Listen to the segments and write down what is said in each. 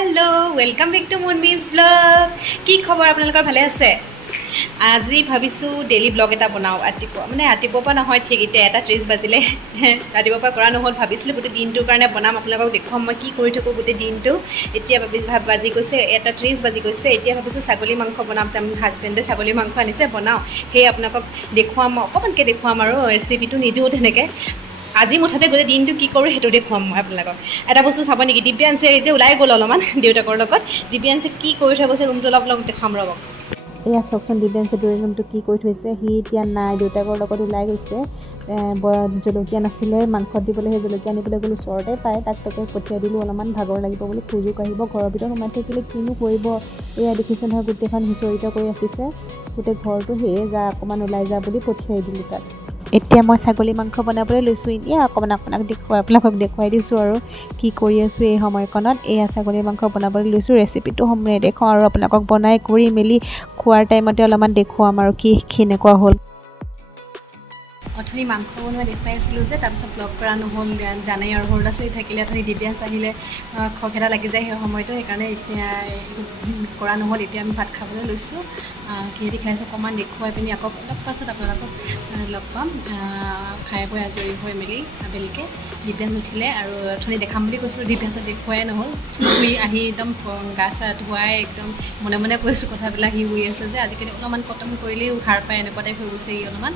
Hello welcome back to Munmi's blog की खबर आपनलोকৰ ভালে আছে আজি ভাবিছো ডেইলি ব্লগ এটা বনাও ৰাতিপুৱা নহয় ঠিক এতিয়া 1:30 বাজিলে ৰাতিপুৱা কৰা নহল ভাবিছিলো গোটে দিনটোৰ কাৰণে বনাম আপোনালোকক দেখুৱাম মই কি কৰি থাকো গোটে দিনটো এতিয়া বাজি গৈছে 1:30 বাজি গৈছে এতিয়া ভাবিছো ছাগলী মাংস বনাম হাজবেণ্ডে ছাগলী মাংস আনিছে বনাও সেই আপোনালোকক দেখুৱাম অকমানকে দেখুৱাম আৰু ৰেচিপিটো নিদিও তেনেকে আজি মুঠতে গোটে দিনটো কি কৰোঁ সেইটো দেখুৱাম মই আপোনালোকক এটা বস্তু চাব নেকি দিব্যাঞ্চে এতিয়া ওলাই গ'ল অলপমান দেউতাকৰ লগত দিব্যাঞ্চে কি কৰি থৈ গৈছে ৰুমটো অলপ দেখাম ৰ'ব এয়া চাওকচোন দিব্যাঞ্চে ড্ৰয়িং ৰুমটো কি কৰি থৈছে সি এতিয়া নাই দেউতাকৰ লগত ওলাই গৈছে জলকীয়া নাছিলে মাংসত দিবলৈ সেই জলকীয়া আনিবলৈ গ'লো ওচৰতে পায় তাক পঠিয়াই দিলোঁ অলপমান ভাগৰ লাগিব বুলি খোজো কাঢ়িব ঘৰৰ ভিতৰত সোমাই থাকিলে কিনো কৰিব এয়া দেখিছে নহয় গোটেইখন সিঁচৰিত কৰি ৰাখিছে গোটেই ঘৰটো সেয়ে যা অকণমান ওলাই যা বুলি পঠিয়াই দিলোঁ তাক এতিয়া মই ছাগলী মাংস বনাবলৈ লৈছোঁ এতিয়া অকণমান আপোনালোকক দেখুৱাই দিছোঁ আৰু কি কৰি আছোঁ এই সময়কণত এয়া ছাগলী মাংস বনাবলৈ লৈছোঁ ৰেচিপিটো সময়ে দেখুৱাওঁ আৰু আপোনালোকক বনাই কৰি মেলি খোৱাৰ টাইমতে অলপমান দেখুৱাম আৰু কি কেনেকুৱা হ'ল অথনি মাংস বনোৱা দেখুৱাই আছিলোঁ যে তাৰপিছত ব্লগ কৰা নহ'ল জানেই আৰু সৰু ল'ৰা ছোৱালী থাকিলে অথনি দিব্যাঞ্চ আহিলে খৰখেদা লাগি যায় সেই সময়তো সেইকাৰণে এতিয়া কৰা নহ'ল এতিয়া আমি ভাত খাবলৈ লৈছোঁ কিহেদি খাইছোঁ অকণমান দেখুৱাই পিনি আকৌ অলপ পাছত আপোনালোকক লগ পাম খাই বৈ আজৰি হৈ মেলি আবেলিকৈ দিব্যাঞ্চ উঠিলে আৰু অথনি দেখাম বুলি কৈছিলোঁ দিব্যাঞ্চক দেখুৱাই নহ'ল শুই আহি একদম গা চা ধুৱাই একদম মনে মনে কৈছোঁ কথাবিলাক সি শুই আছে যে আজিকালি অলপমান কটন কৰিলেই সাৰ পায় এনেকুৱা টাইপ হৈ গৈছে ই অলপমান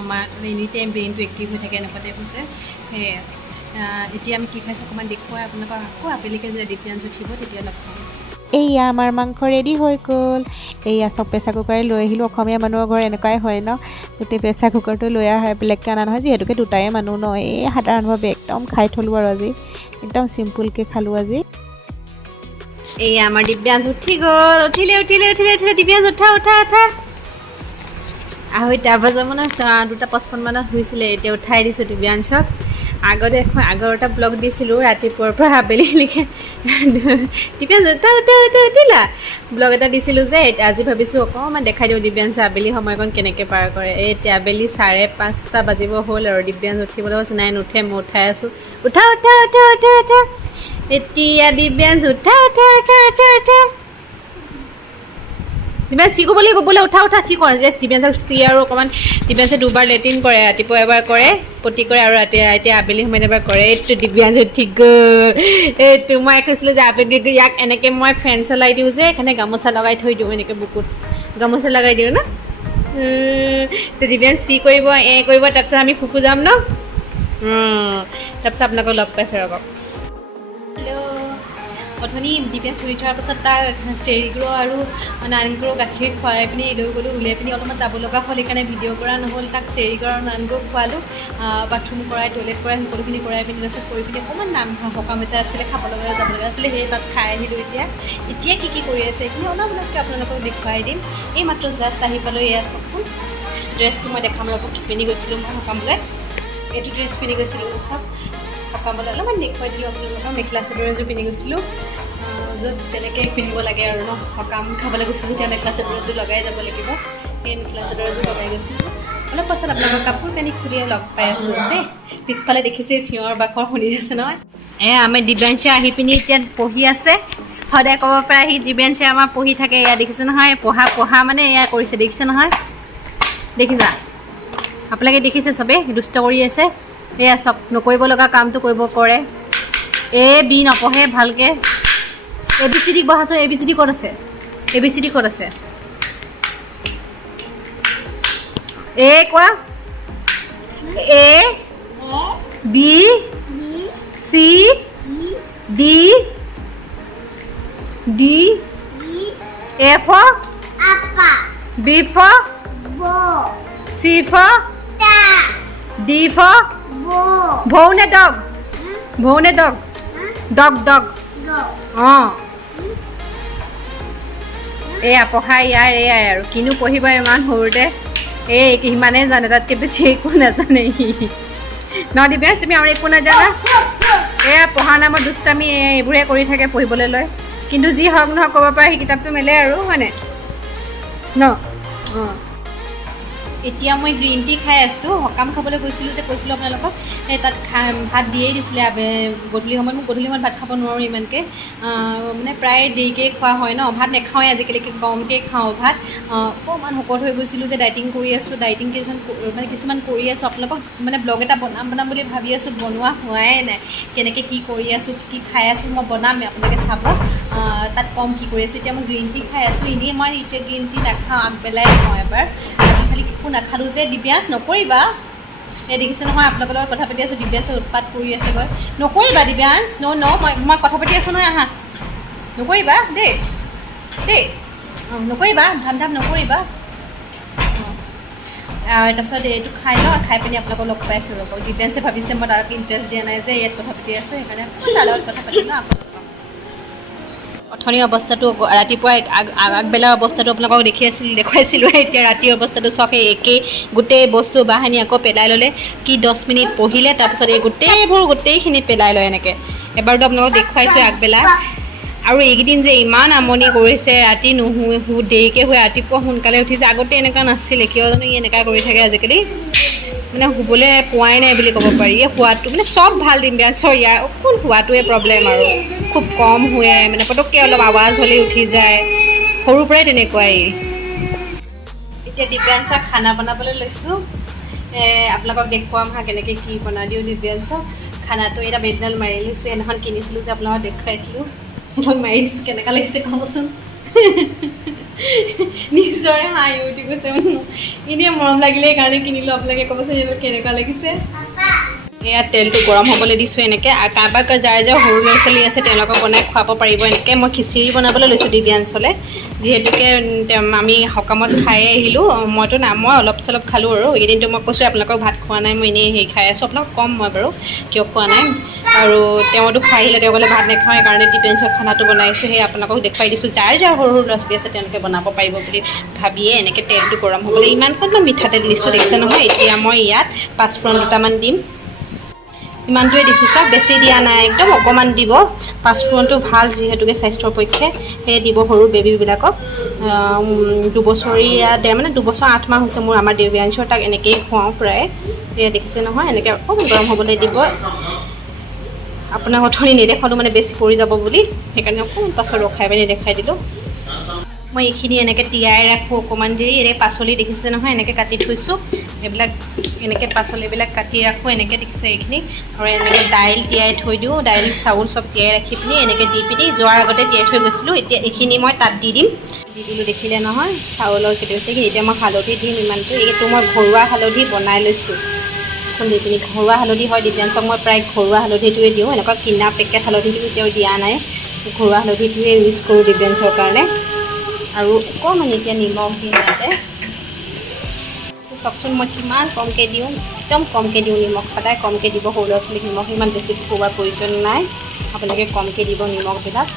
আমাৰ এনি টাইম ব্ৰেইনটো এক্টিভ হৈ থাকে এনেকুৱা টাইপ হৈছে সেয়ে এতিয়া আমি কি খাইছোঁ অকণমান দেখুৱাই আপোনালোকক আকৌ আবেলিকৈ যেতিয়া দিব্যাঞ্চ উঠিব তেতিয়া লগ পাম এয়া আমাৰ মাংস ৰেডি হৈ গ'ল এয়া চব প্ৰেছাৰ কুকাৰে লৈ আহিলোঁ অসমীয়া মানুহৰ ঘৰ এনেকুৱাই হয় ন গোটেই প্ৰেছাৰ কুকাৰটো লৈ অহা বেলেগকৈ অনা নহয় যিহেতুকে দুটাই মানুহ ন এই সাধাৰণভাৱে একদম খাই থ'লোঁ আৰু আজি একদম চিম্পুলকৈ খালোঁ আজি এয়া আমাৰ দিব্যাঞ্চ উঠি গ'ল উঠিলে দিব্যাঞ্চ উঠা 2:30 মানত 2:55 মানত শুইছিলে এতিয়া উঠাই দিছোঁ দিব্যাঞ্চক আগৰ এটা ব্লগ দিছিলোঁ ৰাতিপুৱাৰ পৰা আবেলিলৈকে দিব্যাঞ্চ উঠিলা ব্লগ এটা দিছিলোঁ যে আজি ভাবিছোঁ অকণমান দেখাই দিওঁ দিব্যাঞ্চে আবেলি সময়কণ কেনেকৈ পাৰ কৰে এই এতিয়া আবেলি 5:30 বাজিব হ'ল আৰু দিব্যাঞ্চ উঠিবলৈ কৈছে নাই নুঠে মই উঠাই আছোঁ উঠা এতিয়া দিব্যাঞ্চ উঠা দিব্যাঞ্চ চি ক'ব লাগিব বোলে উঠা চি কৰে যে দিব্যাঞ্চক চি আৰু অকণমান দিব্যাঞ্চে দুবাৰ লেট্ৰিন কৰে ৰাতিপুৱা এবাৰ কৰে পতি কৰে আৰু এতিয়া আবেলি সময়ত এবাৰ কৰে এইটো দিব্যাঞ্চ ঠিক গ'ল এইটো মই কৈছিলোঁ যে আবেলি ইয়াক এনেকৈ মই ফেন চলাই দিওঁ যে সেইকাৰণে গামোচা লগাই থৈ দিওঁ এনেকৈ বুকুত গামোচা লগাই দিওঁ ন তো দিব্যাঞ্চ চি কৰিব কৰিব তাৰপিছত আমি ফুফু যাম ন তাৰপিছত আপোনালোকক লগ পাইছোঁ ৰ'ব অথনি দিব্যাঞ্চ শুই থোৱাৰ পাছত তাক চেৰিগুড় আৰু নাৰায়ণগুড় গাখীৰ খুৱাই পিনি লৈ গ'লোঁ উলিয়াই পিনি অলপমান যাব লগা হ'ল সেইকাৰণে ভিডিঅ' কৰা নহ'ল তাক চেৰিগুড় আৰু নাৰায়ণগুড় খোৱালোঁ বাথৰুম কৰাই টয়লেট কৰাই সকলোখিনি কৰাই পিনি তাৰপিছত কৰি পিনি অকণমান সকাম এটা আছিলে খাব লগা যাব লগা আছিলে সেই তাত খাই আহিলোঁ এতিয়া কি কৰি আছে এইখিনি অলপকৈ আপোনালোকক দেখুৱাই দিম এই মাত্ৰ জাষ্ট আহি পালোঁ এয়া চাওকচোন ড্ৰেছটো মই দেখাম ৰ'ব কি পিন্ধি গৈছিলোঁ মই সকামলৈ এইটো ড্ৰেছ পিন্ধি গৈছিলোঁ চাওক সকামলৈ অলপমান দেখুৱাই দিলোঁ আপোনালোকক মেখেলা চাদৰ এযোৰ পিন্ধি গৈছিলোঁ য'ত যেনেকৈ পিন্ধিব লাগে আৰু ন সকাম খাবলৈ গৈছিলোঁ তেতিয়া মেখেলা চাদৰ এযোৰ লগাই যাব লাগিব সেই মেখেলা চাদৰ এযোৰ লগাই গৈছিলোঁ অলপ পাছত আপোনালোকৰ কাপোৰ কানি খুলি লগ পাই আছোঁ দেই পিছফালে দেখিছে চিঞৰ বাখৰ শুনি আছে নহয় আমাৰ দিব্যাঞ্চে আহি পিনি এতিয়া পঢ়ি আছে সদায় ক'ব পাৰে সি দিব্যাঞ্চে আমাৰ পঢ়ি থাকে এয়া দেখিছে নহয় পঢ়া মানে এয়া কৰিছে দেখিছে নহয় দেখিছা আপোনালোকে দেখিছে চবেই দুষ্ট কৰি আছে এয়া চব নকৰিব লগা কামটো কৰে বি নপঢ়ে ভালকৈ ABCD বহাচোন ABCD ক'ত আছে এ কোৱা A B C D A for B for C for D for ভৌনে ডগ অঁ এয়া পঢ়া ইয়াৰ এয়াই আৰু কিনো পঢ়িব ইমান সৰুতে সিমানেই জানে তাতকৈ বেছি একো নাজানে সি ন দিব্যাঞ্চ তুমি আৰু একো নাজানা এয়া পঢ়া নামত দুষ্টামি এইবোৰে কৰি থাকে পঢ়িবলৈ লয় কিন্তু যি হওক নহওক ক'ব পাৰে সেই কিতাপটো মেলে আৰু হয়নে ন এতিয়া মই গ্ৰীণ টি খাই আছোঁ। সকাম খাবলৈ গৈছিলোঁ যে কৈছিলোঁ আপোনালোকক, সেই তাত ভাত দিয়েই দিছিলে গধূলি সময়ত। মোক গধূলি সময়ত ভাত খাব নোৱাৰোঁ ইমানকৈ, মানে প্ৰায় দেৰিকৈ খোৱা হয় ন, ভাত নাখাওঁৱেই আজিকালি, কমকৈ খাওঁ ভাত। অকণমান শকত হৈ গৈছিলোঁ যে ডাইটিং কৰি আছোঁ, ডাইটিং কিছুমান কৰি আছোঁ। আপোনালোকক মানে ব্লগ এটা বনাম বুলি ভাবি আছোঁ, বনোৱা হোৱাই নাই। কেনেকৈ কি কৰি আছোঁ, কি খাই আছোঁ মই বনামেই, আপোনালোকে চাব তাত কম কি কৰি আছোঁ। এতিয়া মই গ্ৰীণ টি খাই আছোঁ। এনেই মই এতিয়া গ্ৰীণ টি নাখাওঁ, আগবেলাই খাওঁ এবাৰ। আজিকালি একো নাখালোঁ যে। দিব্যাঞ্চ নকৰিবা, এই দেখিছে নহয় আপোনালোকৰ লগত কথা পাতি আছোঁ, দিব্যাঞ্চে উৎপাত কৰি আছে গৈ। নকৰিবা দিব্যাঞ্চ, মই কথা পাতি আছোঁ নহয়, আহা। নকৰিবা দেই দেই, নকৰিবা, ধাম নকৰিবা। তাৰপিছত এইটো খাই লওঁ, খাই পিনি আপোনালোকক লগ পাইছোঁ ৰ'ব। দিব্যাঞ্চে ভাবিছে মই তাক ইণ্টাৰেষ্ট দিয়া নাই যে ইয়াত কথা পাতি আছোঁ, সেইকাৰণে তাৰ লগত কথা পাতি লওঁ। অথনিৰ অৱস্থাটো, ৰাতিপুৱা আগবেলাৰ অৱস্থাটো আপোনালোকক দেখুৱাইছিলোঁ। এতিয়া ৰাতিৰ অৱস্থাটো চাওক, সেই একেই গোটেই বস্তু বাহানি আকৌ পেলাই ল'লে। কি 10 মিনিট পঢ়িলে, তাৰপিছত এই গোটেইখিনি পেলাই লয় এনেকৈ। এবাৰতো আপোনালোকক দেখুৱাইছোঁ আগবেলা। আৰু এইকেইদিন যে ইমান আমনি কৰিছে, ৰাতি নুশুৱে, দেৰিকৈ শুৱে, ৰাতিপুৱা সোনকালে উঠিছে। আগতে এনেকুৱা নাছিলে, কিয় জানো ই এনেকুৱা কৰি থাকে আজিকালি। মানে শুবলৈ পোৱাই নাই বুলি ক'ব পাৰি। শুৱাটো মানে চব ভাল দিব্যাঞ্চৰ, ইয়াৰ অকল শুৱাটোৱে প্ৰব্লেম আৰু। খুব কম শুৱে, মানে পটককৈ অলপ আৱাজ হ'লেই উঠি যায়। সৰুৰ পৰাই তেনেকুৱাই। এতিয়া দিব্যাঞ্চক খানা বনাবলৈ লৈছোঁ। আপোনালোকক দেখুৱাম হা, কেনেকৈ কি বনাই দিওঁ দিব্যাঞ্চক খানাটো। এতিয়া বেডডাল মাৰি লৈছোঁ, সেইদিনাখন কিনিছিলোঁ যে আপোনালোকক দেখুৱাইছিলোঁ, সেইডাল মাৰি দিছোঁ। কেনেকুৱা লাগিছে ক'বচোন। নিশ্চয় হাঁহি উঠি গৈছে মোৰ। এনেই মৰম লাগিলে সেইকাৰণে কিনিলোঁ। আপোনালোকে ক'বচোন এইটো কেনেকুৱা লাগিছে। এয়া তেলটো গৰম হ'বলৈ দিছোঁ এনেকৈ। আৰু কাৰোবাক যাৰ সৰু ল'ৰা ছোৱালী আছে তেওঁলোকক বনাই খুৱাব পাৰিব এনেকৈ। মই খিচিৰি বনাবলৈ লৈছোঁ দিব্যাঞ্চলৈ, যিহেতুকে আমি সকামত খাই আহিলোঁ। মই অলপ চলপ খালোঁ আৰু। এইকেইদিনটো মই কৈছোঁ আপোনালোকক ভাত খোৱা নাই, মই এনেই হেৰি খাই আছোঁ। আপোনালোকক ক'ম মই বাৰু কিয় খোৱা নাই। আৰু তেওঁতো খাই আহিলে, তেওঁ ক'লে ভাত নাখাওঁ, সেইকাৰণে দিব্যাঞ্চৰ খানাটো বনাইছোঁ। সেই আপোনালোকক দেখুৱাই দিছোঁ, যাৰ সৰু ল'ৰা ছোৱালী আছে তেওঁলোকে বনাব পাৰিব বুলি ভাবিয়ে এনেকৈ তেলটো গৰম হ'বলৈ ইমানখন মই মিঠাতেল দিছোঁ, দেখিছে নহয়। এতিয়া মই ইয়াত 5 ফুৰণ দুটামান দিম। ইমানটোৱে দিছোঁ, চাওক বেছি দিয়া নাই, একদম অকণমান দিব। 5 ফুৰণটো ভাল, যিহেতুকে স্বাস্থ্যৰ পক্ষে, সেয়ে দিব সৰু বেবীবিলাকক। 2 বছৰীয়া, মানে 2 বছৰ 8 মাহ হৈছে মোৰ আমাৰ দিব্যাঞ্চৰ। তাক এনেকৈয়ে খুৱাওঁ প্ৰায়। সেয়া দেখিছে নহয়, এনেকৈ অকণমান গৰম হ'বলৈ দিব। আপোনাক অথনি নেদেখালোঁ, মানে বেছি পৰি যাব বুলি, সেইকাৰণে অকণমান পাছত ৰখাই পিনি দেখাই দিলোঁ। মই এইখিনি এনেকৈ তিয়াই ৰাখোঁ অকণমান দেৰি। এনেকৈ পাচলি দেখিছে নহয়, এনেকৈ কাটি থৈছোঁ। এইবিলাক এনেকৈ পাচলিবিলাক কাটি ৰাখোঁ, এনেকৈ দেখিছে এইখিনি। আৰু এনেকৈ দাইল তিয়াই থৈ দিওঁ, দাইল চাউল চব তিয়াই ৰাখি পিনি এনেকৈ দি পিনি যোৱাৰ আগতে তিয়াই থৈ গৈছিলোঁ। এতিয়া এইখিনি মই তাত দি দিম। দি দিলোঁ, দেখিলে নহয় চাউলৰ কেইটামান। এতিয়া মই হালধি দিম ইমানটো। এইটো মই ঘৰুৱা হালধি বনাই লৈছোঁ, খুন্দি পিনি। ঘৰুৱা হালধি হয়, দিব্যাঞ্চক মই প্ৰায় ঘৰুৱা হালধিটোৱে দিওঁ, এনেকুৱা কিনা পেকেট হালধিটো কেতিয়াও দিয়া নাই। ঘৰুৱা হালধিটোৱে ইউজ কৰোঁ দিব্যাঞ্চৰ কাৰণে। আৰু অকণমান এতিয়া নিমখ দিম ইয়াতে। চাওকচোন মই কিমান কমকৈ দিওঁ, একদম কমকৈ দিওঁ নিমখ। সদায় কমকৈ দিব, সৰু ল'ৰা ছোৱালীক নিমখ ইমান বেছি খোৱাৰ প্ৰয়োজন নাই। আপোনালোকে কমকৈ দিব নিমখবিলাক,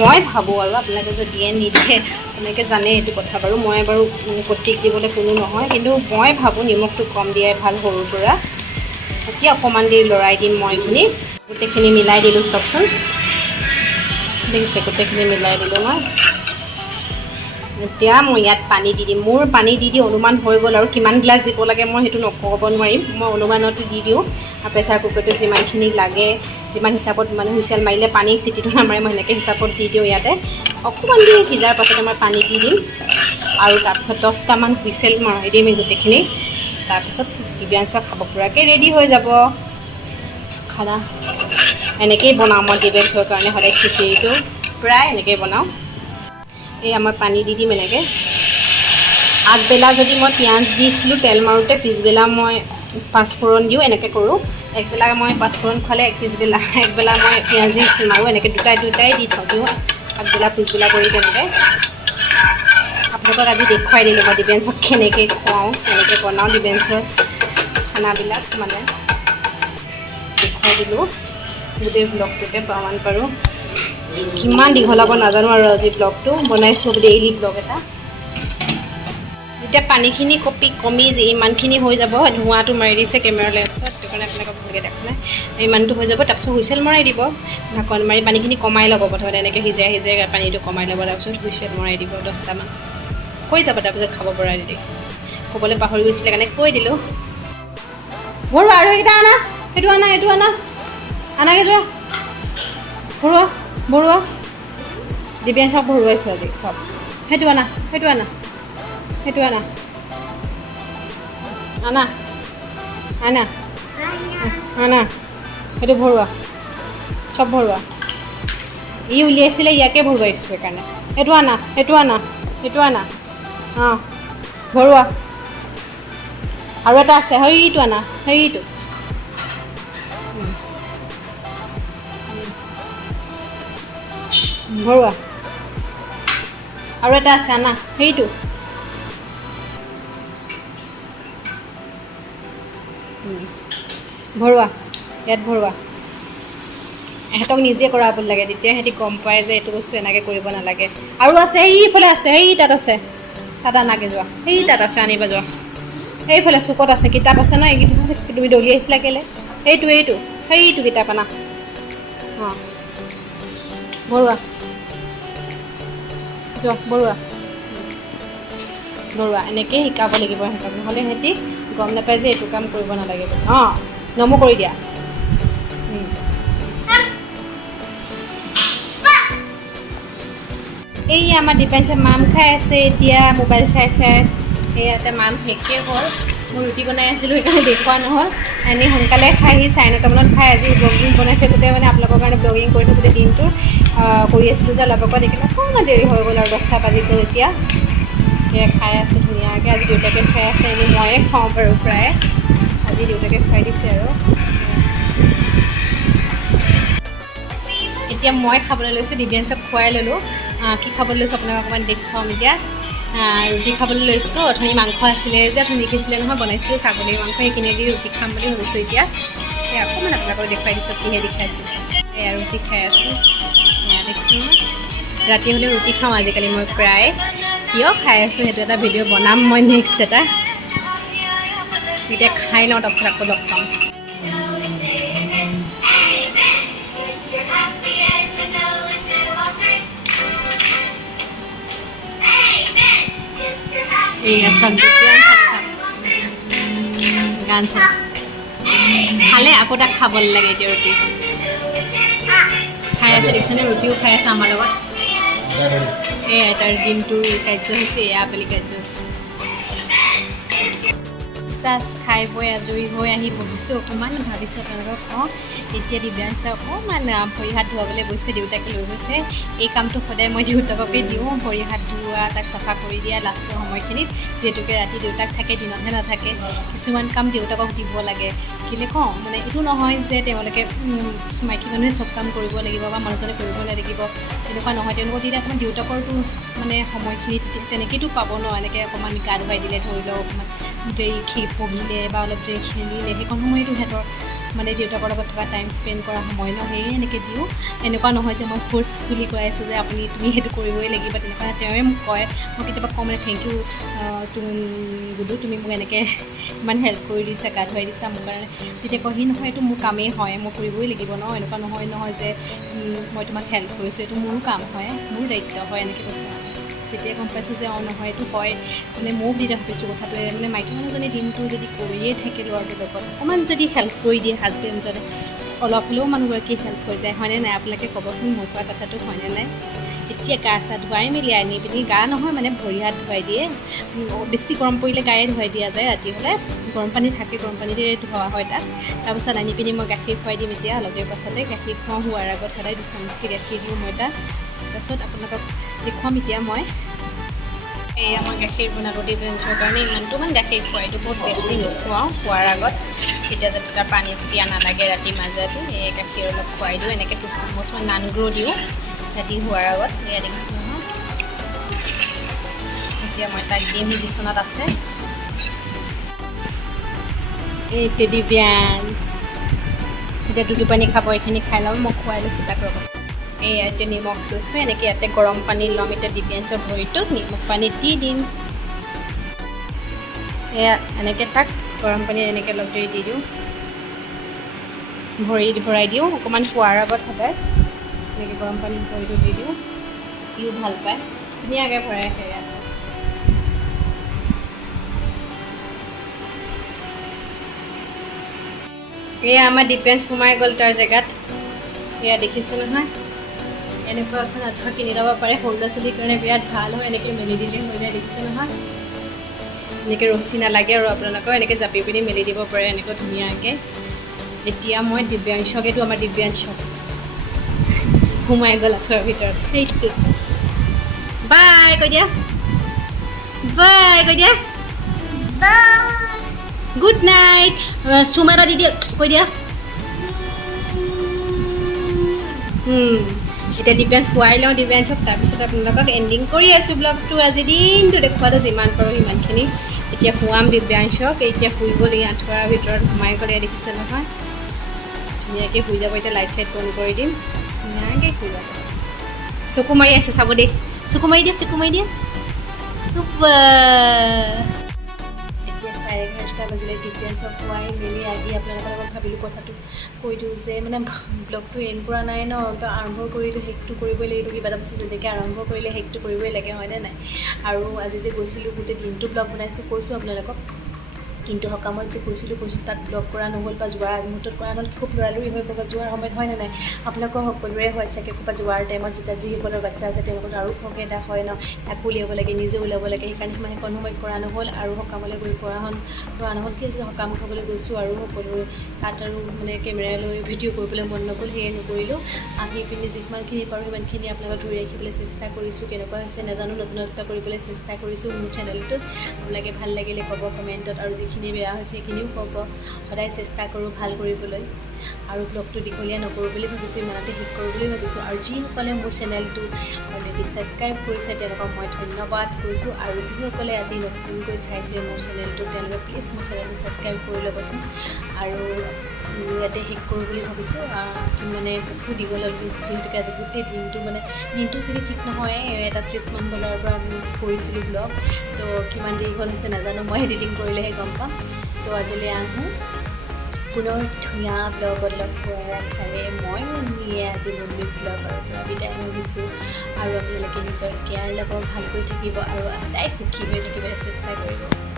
মই ভাবোঁ। আৰু আপোনালোকে যদি দিয়ে নিদিয়ে, আপোনালোকে জানে এইটো কথা বাৰু। মই বাৰু প্ৰত্যেক দিবলৈ কোনো নহয়, কিন্তু মই ভাবোঁ নিমখটো কম দিয়াই ভাল সৰুৰ পৰা। এতিয়া অকণমান দেৰি লৰাই দিম মই এইখিনি। গোটেইখিনি মিলাই দিলোঁ, চাওকচোন দেখিছে, গোটেইখিনি মিলাই দিলোঁ মই। এতিয়া মই ইয়াত পানী দি দিম। মোৰ পানী দি অনুমান হৈ গ'ল, আৰু কিমান গ্লাছ দিব লাগে মই সেইটো ক'ব নোৱাৰিম। মই অনুমানতে দি দিওঁ। আৰু প্ৰেছাৰ কুকাৰটোত যিমানখিনি লাগে, যিমান হিচাপত মানে হুইচেল মাৰিলে পানী চিটিটো নামাৰে, মই সেনেকৈ হিচাপত দি দিওঁ ইয়াতে। অকণমান দেৰি সিজাৰ পাছতে মই পানী দি দিম। আৰু তাৰপিছত 10টামান হুইচেল মাৰি দিম এই গোটেইখিনি। তাৰপিছত দিব্যাঞ্চক খাব পৰাকৈ ৰেডি হৈ যাব খানা। এনেকৈয়ে বনাওঁ মই দিব্যাঞ্চৰ কাৰণে সদায় খিচিৰিটো, প্ৰায় এনেকৈয়ে বনাওঁ। এই আমাৰ পানী দি দিম এনেকৈ। আগবেলা যদি মই পিঁয়াজ দিছিলোঁ তেল মাৰোঁতে, পিছবেলা মই 5 ফুৰণ দিওঁ, এনেকৈ কৰোঁ। একবেলা মই 5 ফুৰণ খোৱালে, একবেলা মই পিঁয়াজ দি মাৰোঁ, এনেকৈ দুটাই দি থওঁ দিওঁ, আগবেলা পিছবেলা কৰি তেনেকৈ। আপোনালোকক আজি দেখুৱাই দিলোঁ মই দিব্যাঞ্চক কেনেকৈ খুৱাওঁ, কেনেকৈ বনাওঁ দিব্যাঞ্চৰ খানাবিলাক, মানে দেখুৱাই দিলোঁ গোটেই ব্লগটোতে প্ৰমাণ পাৰোঁ। কিমান দীঘল হ'ব নাজানো আৰু আজি ব্লগটো বনাইছোঁ, ডেইলি ব্লগ এটা। যেতিয়া পানীখিনি কমি যে ইমানখিনি হৈ যাব, ধোঁৱাটো মাৰি দিছে কেমেৰা লেন্সত, সেইটো কাৰণে আপোনালোকক ভালকৈ দেখা নাই। ইমানটো হৈ যাব, তাৰপিছত হুইচেল মৰাই দিব। ঢাকন মাৰি পানীখিনি কমাই ল'ব প্ৰথমতে, এনেকৈ সিজাই পানীটো কমাই ল'ব। তাৰপিছত হুইচেল মৰাই দিব 10টামান, হৈ যাব। তাৰপিছত খাব পৰা ৰেডি। ক'বলৈ পাহৰি গৈছিলে কাৰণে কৈ দিলোঁ ভৰোৱা আৰু সেইকেইটা আনা সেইটো আনা এইটো আনা আনাগৈ যোৱা ভৰোৱা ভৰোৱা দিব্যাঞ্চক ভৰোৱাইছোঁ আজি চব সেইটো আনা সেইটো আনা সেইটো আনা আনা আনা আনা সেইটো ভৰোৱা চব ভৰোৱা ই উলিয়াইছিলে ইয়াকে ভৰোৱাইছোঁ সেইকাৰণে সেইটো আনা সেইটো আনা সেইটো আনা অঁ ভৰোৱা আৰু এটা আছে সেইটো আনা সেইটো ভৰোৱা আৰু এটা আছে আনা সেইটো ভৰোৱা ইয়াত ভৰোৱা এহেঁতক নিজে কৰাব লাগে তেতিয়া সিহঁতি গম পায় যে এইটো বস্তু এনেকৈ কৰিব নালাগে আৰু আছে সেইফালে আছে সেই তাত আছে তাত আনাগৈ যোৱা সেই তাত আছে আনিব যোৱা সেইফালে চুকত আছে কিতাপ আছে ন এইকেইটা তুমি দলিয়াইছিলা কেলৈ সেইটো সেইটো কিতাপ আনা অঁ ভৰোৱা যোৱা ভৰোৱা ভৰোৱা এনেকৈ শিকাব লাগিব সিহঁতক নহ'লে সিহঁতি গম নাপায় যে এইটো কাম কৰিব নালাগে অঁ নমো কৰি দিয়া এই আমাৰ দিব্যাঞ্চে মাম খাই আছে এতিয়া মোবাইল চাই চাই ইয়াতে মাম শেষেই হ'ল মই ৰুটি বনাই আছিলোঁ সেইকাৰণে দেখুওৱা নহ'ল এনেই সোনকালে খাই সি 9:30 খাই আজি ব্লগিং বনাইছে গোটেই মানে আপোনালোকৰ কাৰণে ব্লগিং কৰি থাকোঁতে দিনটো কৰি আছিলোঁ যে অলপ আগত এইখিনি অকণমান দেৰি হৈ গ'ল আৰু 10টা বাজি গ'ল এতিয়া সেয়া খাই আছে ধুনীয়াকৈ আজি দেউতাকে খাই আছে এনেই ময়ে খাওঁ বাৰু প্ৰায় আজি দেউতাকে খুৱাই দিছে আৰু এতিয়া মই খাবলৈ লৈছোঁ দিব্যাঞ্চক খুৱাই ল'লোঁ কি খাবলৈ লৈছোঁ আপোনাক অকণমান দেখুৱাম এতিয়া ৰুটি খাবলৈ লৈছোঁ অথনি মাংস আছিলে যে অথনি দেখিছিলে নহয় বনাইছিলোঁ ছাগলীৰ মাংস সেইখিনি দি ৰুটি খাম বুলি ভাবিছোঁ এতিয়া অকণমান আপোনালোকক দেখুৱাই দিছোঁ কিহে দেখাইছোঁ এয়া ৰুটি খাই আছোঁ এয়া দেখিছোঁ নহয় ৰাতি হ'লে ৰুটি খাওঁ আজিকালি মই প্ৰায় কিয় খাই আছোঁ সেইটো এটা ভিডিঅ' বনাম মই নেক্সট এটা এতিয়া খাই লওঁ তাৰপিছত আকৌ লগ পাম গান চাই খালে আকৌ তাক খাবলৈ লাগে এতিয়া ৰুটি খাই আছে দেখিছেনে ৰুটিও খাই আছে আমাৰ লগত এয়াই তাৰ দিনটোৰ কাৰ্যসূচী এয়া আবেলি কাৰ্যসূচী জাষ্ট খাই বৈ আজৰি হৈ আহি বহিছোঁ অকণমান ভাবিছোঁ আপোনালোকক কওঁ এতিয়া দিব্যাঞ্চে অকণমান ভৰি হাত ধুৱাবলৈ গৈছে দেউতাকে লৈ গৈছে এই কামটো সদায় মই দেউতাককে দিওঁ ভৰি হাত ধোৱা তাক চাফা কৰি দিয়া লাষ্টৰ সময়খিনিত যিহেতুকে ৰাতি দেউতাক থাকে দিনতহে নাথাকে কিছুমান কাম দেউতাকক দিব লাগে কেলৈ কওঁ মানে এইটো নহয় যে তেওঁলোকে মাইকী মানুহে চব কাম কৰিব লাগিব বা মানুহজনে কৰিব লাগিব তেনেকুৱা নহয় তেওঁলোকক তেতিয়া অকণমান দেউতাকৰটো মানে সময়খিনি তেনেকৈতো পাব ন এনেকৈ অকণমান গা ধুৱাই দিলে ধৰি লওক অকণমান দেৰি পঢ়িলে বা অলপ দেৰি খেলিলে সেইকণ সময়তো সিহঁতৰ মানে দেউতাকৰ লগত থকা টাইম স্পেণ্ড কৰা সময় ন সেয়ে এনেকৈ দিওঁ এনেকুৱা নহয় যে মই ফ'ৰ্চফুলি কৈ আছোঁ যে তুমি সেইটো কৰিবই লাগিব তেনেকুৱা তেওঁৱে মোক কয় মই কেতিয়াবা কওঁ মানে থেংক ইউ গুডু তুমি মোক এনেকৈ ইমান হেল্প কৰি দিছা গা ধুৱাই দিছা মোৰ কাৰণে তেতিয়া কয় সি নহয় এইটো মোৰ কামেই হয় মই কৰিবই লাগিব ন এনেকুৱা নহয় যে মই তোমাক হেল্প কৰিছোঁ এইটো মোৰো কাম হয় মোৰ দায়িত্ব হয় এনেকৈ কৈছে তেতিয়া গম পাইছোঁ যে নহয় এইটো হয় মানে ময়ো দি ভাবিছোঁ কথাটোৱে মানে মাইকী মানুহজনী দিনটো যদি কৰিয়ে থাকে ল'ৰাটোৰ লগত অকণমান যদি হেল্প কৰি দিয়ে হাজবেণ্ডজনে অলপ হ'লেও মানুহগৰাকী হেল্প হৈ যায় হয়নে নাই আপোনালোকে ক'বচোন মোৰ কোৱা কথাটো হয়নে নাই এতিয়া গা চা ধুৱাই মেলি আনি পিনি গা নহয় মানে ভৰি হাত ধুৱাই দিয়ে বেছি গৰম পৰিলে গায়ে ধুৱাই দিয়া যায় ৰাতি হ'লে গৰম পানী থাকে গৰম পানীতে ধোৱা হয় তাত তাৰপিছত আনি পিনি মই গাখীৰ খুৱাই দিম এতিয়া অলপ দেৰি পাছতে গাখীৰ খুৱাওঁ হোৱাৰ আগত সদায় 2 চামুচকৈ গাখীৰ দিওঁ মই তাত তাৰপাছত আপোনালোকক দেখুৱাম এতিয়া মই এয়া মই গাখীৰ বনাব দিব্যাঞ্চৰ কাৰণে ইমানটোমান গাখীৰ খুৱাইটো বহুত বেছি নোখুৱাওঁ খোৱাৰ আগত তেতিয়া যাতে তাৰ পানী চিটিয়া নালাগে ৰাতি মাজতে এই গাখীৰ অলপ খুৱাই দিওঁ এনেকৈ 2 চামুচ মই নানগ্ৰো দিওঁ ৰাতি হোৱাৰ আগত এয়া দেখিছোঁ নহয় এতিয়া মই তাক দিম বিচনাত আছে এইটো দিব্যাঞ্চ এতিয়া দুটো পানী খাব এইখিনি খাই ল'ম মই খুৱাই লৈছোঁ তাক লগত এয়া এতিয়া নিমখ লৈছোঁ এনেকৈ ইয়াতে গৰম পানী ল'ম এতিয়া দিব্যাঞ্চৰ ভৰিটোত নিমখ পানী দি দিম এয়া এনেকৈ তাক গৰম পানী এনেকৈ অলপ দেৰি দি দিওঁ ভৰি ভৰাই দিওঁ অকণমান খোৱাৰ আগত সদায় এনেকৈ গৰম পানীত ভৰিটো দি দিওঁ সিও ভাল পায় ধুনীয়াকৈ ভৰাই খাই আছোঁ এয়া আমাৰ ডিপেন্স সোমাই গ'ল তাৰ জেগাত এয়া দেখিছে নহয় এনেকুৱা এখন আঁঠুৱা কিনি ল'ব পাৰে সৰু ল'ৰা ছোৱালীৰ কাৰণে বিৰাট ভাল হয় এনেকৈ মেলি দিলে হৈ যায় দেখিছে নহয় এনেকৈ ৰছী নালাগে আৰু আপোনালোকেও এনেকৈ জাপি পিনি মেলি দিব পাৰে এনেকৈ ধুনীয়াকৈ এতিয়া মই দিব্যাংশকেতো আমাৰ দিব্যাংশক সোমাই গ'ল আঁঠুৱাৰ ভিতৰত সেইটো বাই কৈ দিয়া বাই কৈ দিয়া গুড নাইট চুম এটা দি দিয়া কৈ দিয়া এতিয়া দিব্যাংশ শুৱাই লওঁ দিব্যাংশক তাৰপিছত আপোনালোকক এণ্ডিং কৰি আছোঁ ব্লগটো আজি দিনটো দেখুৱালোঁ যিমান পাৰোঁ সিমানখিনি এতিয়া শুৱাম দিব্যাংশক এতিয়া শুই গ'ল এই আঁঠুৱাৰ ভিতৰত সোমাই গ'লে দেখিছে নহয় ধুনীয়াকৈ শুই যাব এতিয়া লাইট চাইট বন্ধ কৰি দিম ধুনীয়াকৈ শুই যাব চকু মাৰি আছে চাব দেই চকু মাৰি দিয়া এতিয়া 11:30 বাজিলে দিব্যাংশক শুৱাই মেলি আহি আপোনালোকৰ লগত ভাবিলোঁ কথাটো কৈ দিওঁ যে মানে ব্লগটো এণ্ড কৰা নাই ন তো আৰম্ভ কৰিলোঁ শেষটো কৰিবই লাগিব কিবা এটা বস্তু যেনেকৈ আৰম্ভ কৰিলে শেষটো কৰিবই লাগে হয়নে নাই আৰু আজি যে গৈছিলোঁ গোটেই দিনটো ব্লগ বনাইছোঁ কৈছোঁ আপোনালোকক কিন্তু সকামত যে কৈছোঁ তাত ব্লগ কৰা নহ'ল বা যোৱাৰ আগমুহূৰ্তত কৰা নহ'ল খুব লৰালৰি হৈ ক'ৰবাত যোৱাৰ সময়ত হয়নে নাই আপোনালোকৰ সকলোৰে হয় চাগে ক'ৰবাত যোৱাৰ টাইমত যেতিয়া যিসকলৰ বাচ্ছা আছে তেওঁলোকৰ আৰু সৰহকৈ এটা হয় ন তাকো উলিয়াব লাগে নিজে ওলাব লাগে সেইকাৰণে সিমান সেইকণ সময়ত কৰা নহ'ল আৰু সকামলৈ গৈ কৰা নহ'ল কি আছিল সকাম খাবলৈ গৈছোঁ আৰু সকলোৰে তাত আৰু মানে কেমেৰা লৈ ভিডিঅ' কৰিবলৈ মন নগ'ল সেয়ে নকৰিলোঁ আহি পিনি যিমানখিনি পাৰোঁ সিমানখিনি আপোনালোকক ধৰি ৰাখিবলৈ চেষ্টা কৰিছোঁ কেনেকুৱা হৈছে নাজানো নতুনত্ব কৰিবলৈ চেষ্টা কৰিছোঁ মোৰ চেনেলটোত আপোনালোকে ভাল লাগিলে ক'ব কমেণ্টত আৰু যিখিনি বেয়া হৈছে সেইখিনিও ক'ব সদায় চেষ্টা কৰোঁ ভাল কৰিবলৈ আৰু ব্লগটো দীঘলীয়া নকৰোঁ বুলি ভাবিছোঁ ইমানতে শেষ কৰোঁ বুলি ভাবিছোঁ আৰু যিসকলে মোৰ চেনেলটো অলৰেডি ছাবস্ক্ৰাইব কৰিছে তেওঁলোকক মই ধন্যবাদ কৰিছোঁ আৰু যিসকলে আজি নতুনকৈ চাইছে মোৰ চেনেলটো তেওঁলোকে প্লিজ মোৰ চেনেলটো ছাবস্ক্ৰাইব কৰি ল'বচোন আৰু ইয়াতে শেষ কৰোঁ বুলি ভাবিছোঁ মানে বহুত দীঘল হ'ল যিহেতুকে আজি গোটেই দিনটোখিনি ঠিক নহয় এটা 30মান বজাৰ পৰা আমি কৰিছিলোঁ ব্লগ তো কিমান দীঘল হৈছে নাজানো মই এডিটিং কৰিলেহে গম পাম তো আজিলৈ আহোঁ পুনৰ ধুনীয়া ব্লগত লগ পোৱাৰ আশাৰে মই নিয়ে আজি মুনমিজ ব্লগৰ পৰা বিদায় হৈছোঁ আৰু আপোনালোকে নিজৰ কেয়াৰ ল'ব ভালকৈ থাকিব আৰু সদায় সুখী হৈ থাকিবলৈ চেষ্টা কৰিব